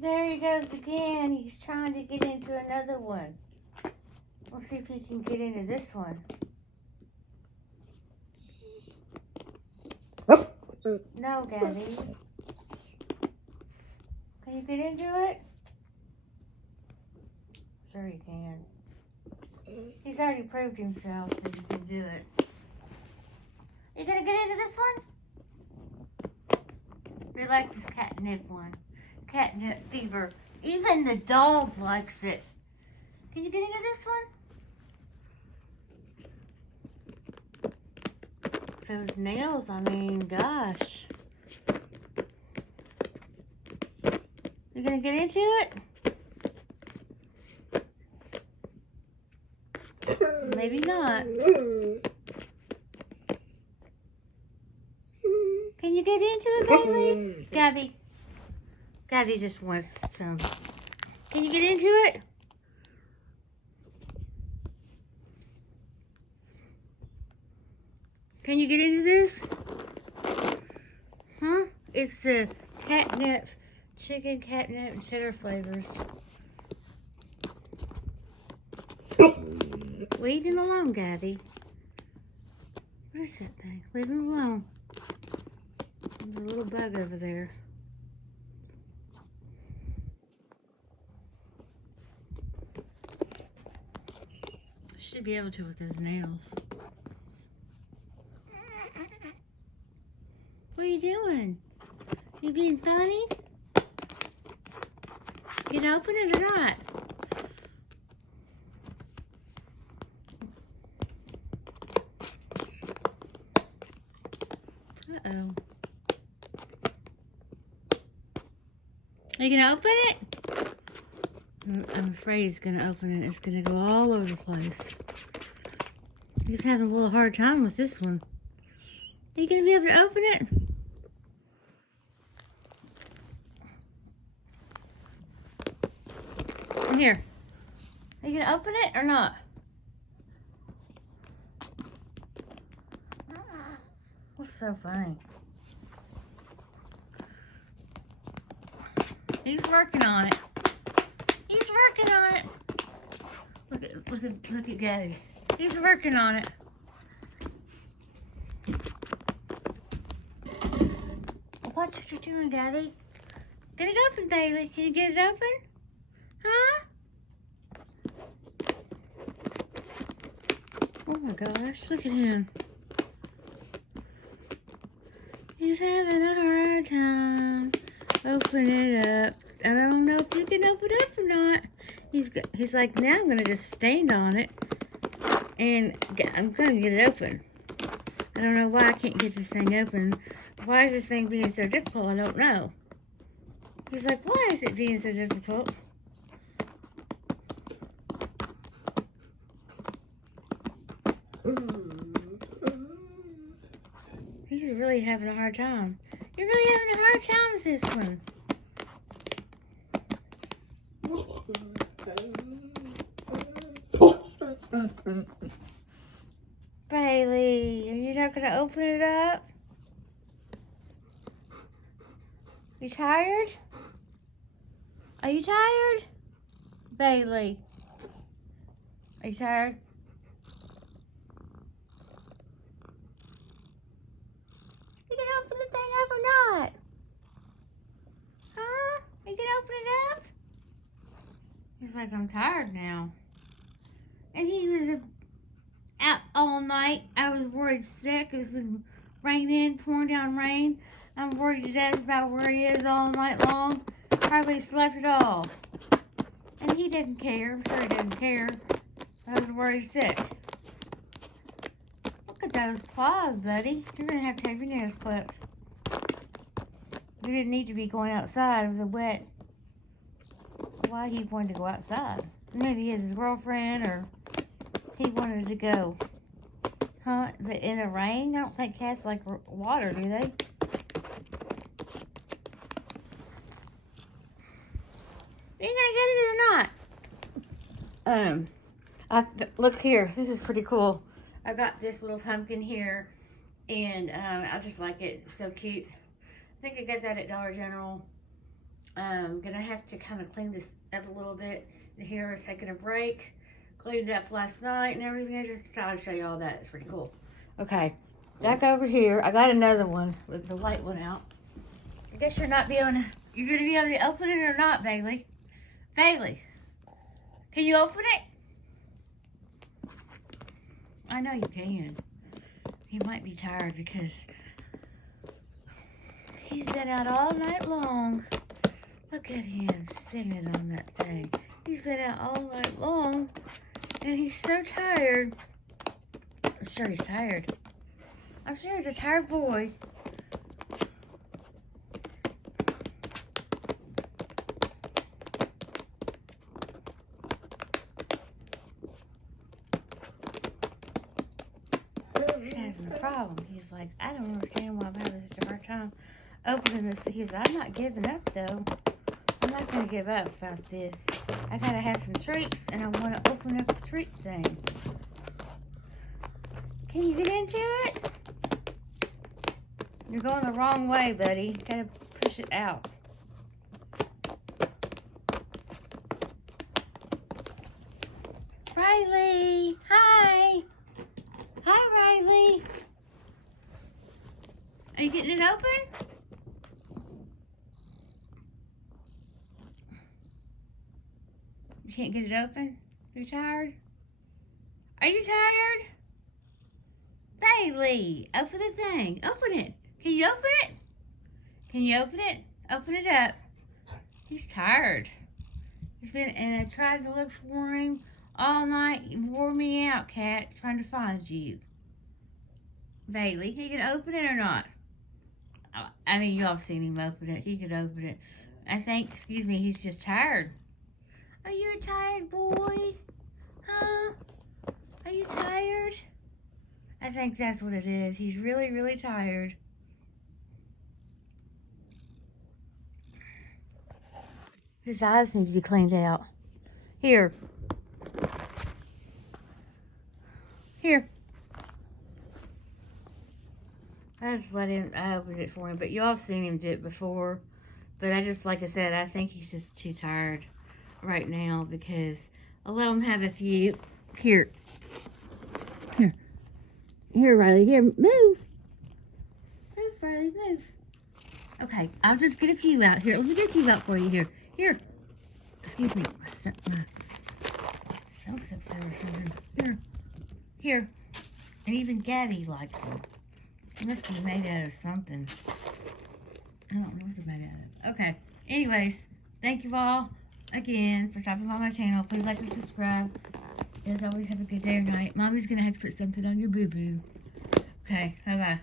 There he goes again. He's trying to get into another one. We'll see if he can get into this one. No, Gabby. Can you get into it? Sure he can. He's already proved himself that he can do it. You gonna get into this one? We like this catnip one. Catnip fever. Even the dog likes it. Can you get into this one? Those nails, I mean, gosh. You gonna get into it? Maybe not. Can you get into it, baby? Gabby. Gabby just wants some. Can you get into it? Can you get into this? Huh? It's the catnip, chicken catnip and cheddar flavors. Leave him alone, Gabby. What is that thing? Leave him alone. There's a little bug over there. Should be able to with those nails. What are you doing? You being funny? You gonna open it or not? Uh-oh. Are you gonna open it? I'm afraid he's gonna open it. It's gonna go all over the place. He's having a little hard time with this one. Are you gonna be able to open it? Here. Are you gonna open it or not? What's so funny? He's working on it. He's working on it. Look at Gabby. He's working on it. Watch what you're doing, Gabby. Get it open, Bailey. Can you get it open? Huh? Oh my gosh, look at him. He's having a hard time. Open it up. I don't know if you can open it up or not. He's like, now I'm going to just stand on it. And I'm going to get it open. I don't know why I can't get this thing open. Why is this thing being so difficult? I don't know. He's like, why is it being so difficult? He's really having a hard time. You're really having a hard time with this one. Bailey, are you not going to open it up? You tired? Are you tired? Bailey. Are you tired? You can open the thing up or not? Huh? You can open it up? He's like, I'm tired now. And he was out all night. I was worried sick. It was with raining, pouring down rain. I'm worried to death about where he is all night long. Hardly slept at all. And he didn't care. I'm sure he didn't care. I was worried sick. Look at those claws, buddy. You're going to have your nails clipped. You didn't need to be going outside with the wet. Why he wanted to go outside? Maybe his girlfriend or he wanted to go hunt in the rain. I don't think cats like water, do they? Are you gonna get it or not? Look here. This is pretty cool. I got this little pumpkin here, and I just like it. It's so cute. I think I got that at Dollar General. I'm gonna have to kind of clean this up a little bit. And here I was taking a break, cleaned it up last night and everything. I just decided to show you all that. It's pretty cool. Okay, back over here. I got another one with the white one out. I guess you're gonna be able to open it or not, Bailey? Bailey, can you open it? I know you can. He might be tired because he's been out all night long. Look at him sitting on that thing. He's been out all night long, and he's so tired. I'm sure he's tired. I'm sure he's a tired boy. He's having a problem. He's like, I don't understand why I'm having such a hard time opening this. He's like, I'm not giving up, though. I'm not going to give up about this. I got to have some treats, and I want to open up the treat thing. Can you get into it? You're going the wrong way, buddy. Gotta push it out. Riley! Hi! Hi, Riley! Are you getting it open? You can't get it open? Are you tired? Are you tired? Bailey, open the thing. Open it. Can you open it? Can you open it? Open it up. He's tired. He's been, and I tried to look for him all night. He wore me out, Cat, trying to find you. Bailey, you can open it or not? I mean, you all seen him open it. He could open it. I think, excuse me, he's just tired. Are you a tired boy? Huh? Are you tired? I think that's what it is. He's really, really tired. His eyes need to be cleaned out. Here. Here. I just I opened it for him, but you all seen him do it before. But I just, like I said, I think he's just too tired right now because I'll let him have a few. Here. Here. Here, Riley. Here, move. Move, Riley, move. Okay, I'll just get a few out here. Let me get a few out for you here. Here. Excuse me. My stomach's upset or something. Here. Here. And even Gabby likes them. It must be made out of something. I don't know what they're made out of. Okay. Anyways, thank you all again for stopping by my channel. Please like and subscribe. As always, have a good day or night. Mommy's going to have to put something on your boo-boo. Okay. Bye-bye.